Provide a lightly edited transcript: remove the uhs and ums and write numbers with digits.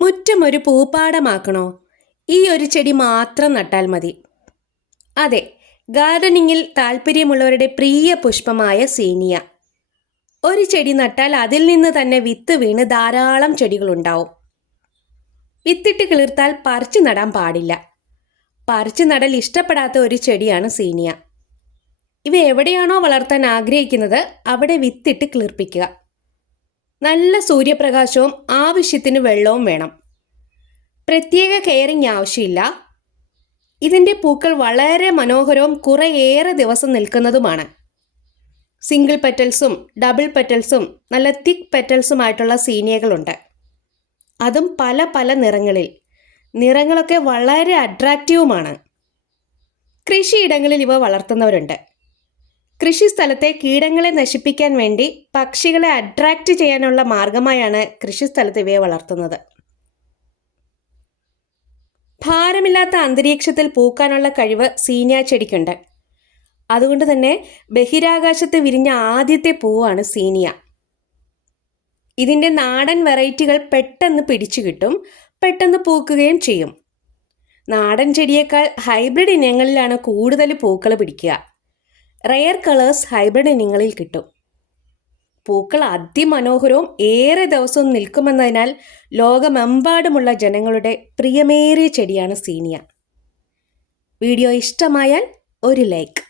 മുറ്റം ഒരു പൂപ്പാടമാക്കണോ? ഈ ഒരു ചെടി മാത്രം നട്ടാൽ മതി. അതെ, ഗാർഡനിങ്ങിൽ താല്പര്യമുള്ളവരുടെ പ്രിയ പുഷ്പമായ സീനിയ. ഒരു ചെടി നട്ടാൽ അതിൽ നിന്ന് തന്നെ വിത്ത് വീണ് ധാരാളം ചെടികളുണ്ടാവും. വിത്തിട്ട് കിളിർത്താൽ പറിച്ചു നടാൻ പാടില്ല. പറിച്ചു നടൽ ഇഷ്ടപ്പെടാത്ത ഒരു ചെടിയാണ് സീനിയ. ഇവ എവിടെയാണോ വളർത്താൻ ആഗ്രഹിക്കുന്നത് അവിടെ വിത്തിട്ട് കിളിർപ്പിക്കുക. നല്ല സൂര്യപ്രകാശവും ആവശ്യത്തിന് വെള്ളവും വേണം. പ്രത്യേക കെയറിങ് ആവശ്യമില്ല. ഇതിൻ്റെ പൂക്കൾ വളരെ മനോഹരവും കുറേയേറെ ദിവസം നിൽക്കുന്നതുമാണ്. സിംഗിൾ പെറ്റൽസും ഡബിൾ പെറ്റൽസും നല്ല തിക്ക് പെറ്റൽസുമായിട്ടുള്ള സീനിയകളുണ്ട്. അതും പല പല നിറങ്ങളിൽ. നിറങ്ങളൊക്കെ വളരെ അട്രാക്റ്റീവുമാണ്. കൃഷിയിടങ്ങളിൽ ഇവ വളർത്തുന്നവരുണ്ട്. കൃഷിസ്ഥലത്തെ കീടങ്ങളെ നശിപ്പിക്കാൻ വേണ്ടി പക്ഷികളെ അട്രാക്റ്റ് ചെയ്യാനുള്ള മാർഗമായാണ് കൃഷിസ്ഥലത്ത് ഇവയെ വളർത്തുന്നത്. ഭാരമില്ലാത്ത അന്തരീക്ഷത്തിൽ പൂക്കാനുള്ള കഴിവ് സീനിയ ചെടിക്കുണ്ട്. അതുകൊണ്ട് തന്നെ ബഹിരാകാശത്ത് വിരിഞ്ഞ ആദ്യത്തെ പൂവാണ് സീനിയ. ഇതിൻ്റെ നാടൻ വെറൈറ്റികൾ പെട്ടെന്ന് പിടിച്ചു കിട്ടും, പെട്ടെന്ന് പൂക്കുകയും ചെയ്യും. നാടൻ ചെടിയേക്കാൾ ഹൈബ്രിഡ് ഇനങ്ങളിലാണ് കൂടുതൽ പൂക്കൾ പിടിക്കുക. റെയർ കളേഴ്സ് ഹൈബ്രിഡ് ഇനങ്ങളിൽ കിട്ടും. പൂക്കൾ അതിമനോഹരവും ഏറെ ദിവസവും നിൽക്കുമെന്നതിനാൽ ലോകമെമ്പാടുമുള്ള ജനങ്ങളുടെ പ്രിയമേറിയ ചെടിയാണ് സീനിയ. വീഡിയോ ഇഷ്ടമായാൽ ഒരു ലൈക്ക്.